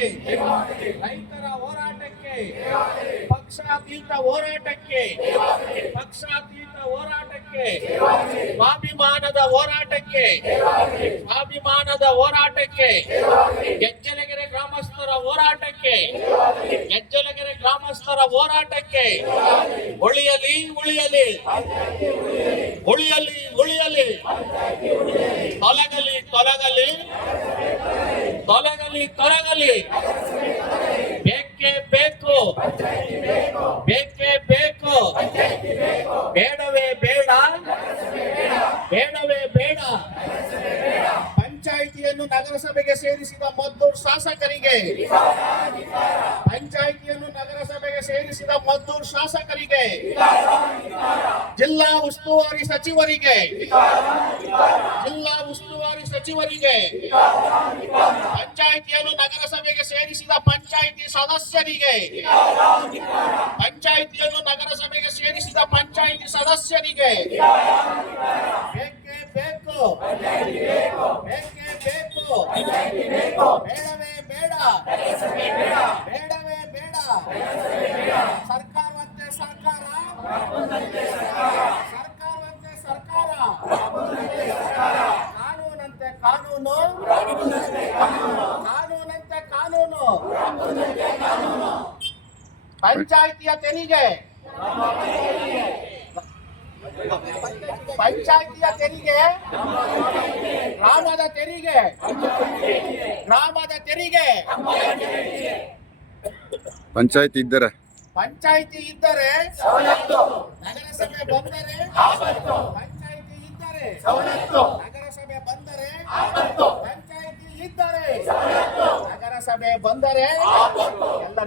ಹೋರಾಟಕ್ಕೆ, ರೈತರ ಹೋರಾಟಕ್ಕೆ, ಪಕ್ಷಾತೀತ ಹೋರಾಟಕ್ಕೆ, ಪಕ್ಷಾತೀತ ಹೋರಾಟಕ್ಕೆ, ಸ್ವಾಭಿಮಾನದ ಹೋರಾಟಕ್ಕೆ, ಸ್ವಾಭಿಮಾನದ ಹೋರಾಟಕ್ಕೆ, ಗೆಜ್ಜಲಗೆರೆ ಗ್ರಾಮಸ್ಥರ ಹೋರಾಟಕ್ಕೆ, ಗೆಜ್ಜಲಗೆರೆ ಗ್ರಾಮಸ್ಥರ ಹೋರಾಟಕ್ಕೆ ಉಳಿಯಲಿ ಉಳಿಯಲಿ ಉಳಿಯಲಿ ಉಳಿಯಲಿ, ತೊಲಗಲಿ ತೊಲಗಲಿ ತೊಲಗಲಿ ತೊಲಗಲಿ, ಬೇಕೇ ಬೇಕು ಬೇಕೇ ಬೇಕು, ಬೇಡವೇ ಬೇಡ ಬೇಡವೇ ಬೇಡ. ಪಂಚಾಯಿತಿಯನ್ನು ನಗರಸಭೆಗೆ ಸೇರಿಸಿದ ಮದ್ದೂರು ಶಾಸಕರಿಗೆ, ಪಂಚಾಯಿತಿಯನ್ನು ನಗರಸಭೆಗೆ ಸೇರಿಸಿದ ಮದ್ದೂರು ಶಾಸಕರಿಗೆ, ಜಿಲ್ಲಾ ಉಸ್ತುವಾರಿ ಸಚಿವರಿಗೆ, ಜಿಲ್ಲಾ ಉಸ್ತುವಾರಿ ಸಚಿವರಿಗೆ, ಪಂಚಾಯಿತಿಯನ್ನು ನಗರಸಭೆಗೆ ಸೇರಿಸಿದ ಪಂಚಾಯಿತಿ ಸದಸ್ಯರಿಗೆ, ಪಂಚಾಯಿತಿಯನ್ನು ನಗರಸಭೆಗೆ ಸೇರಿಸಿದ ಪಂಚಾಯಿತಿ ಸದಸ್ಯರಿಗೆ ಬೇಕೇ ಬೇಕು ಬೇಕೇ ಬೇಕು, ಬೇಡವೇ ಬೇಡ ಬೇಡವೇ ಬೇಡ. ಸರ್ಕಾರವಂತೆ ಸರ್ಕಾರ, ಸರ್ಕಾರವಂತೆ ಸರ್ಕಾರ, ಕಾನೂನಂತೆ ಕಾನೂನು, ಕಾನೂನಂತೆ ಕಾನೂನು. ಪಂಚಾಯಿತಿಯ ತೆರಿಗೆ, ಪಂಚಾಯಿತಿಯ ತೆರಿಗೆ, ಗ್ರಾಮದ ತೆರಿಗೆ, ಗ್ರಾಮದ ತೆರಿಗೆ. ಪಂಚಾಯಿತಿ ಇದ್ದರೆ, ಪಂಚಾಯಿತಿ ಇದ್ದರೆ ನಗರಸಭೆ ಬಂದರೆ, ಪಂಚಾಯಿತಿ ಇದ್ದರೆ ನಗರಸಭೆ ಬಂದರೆ, ಪಂಚಾಯಿತಿ ಇದ್ದರೆ ನಗರಸಭೆ ಬಂದರೆ ಎಲ್ಲರಿಗೂ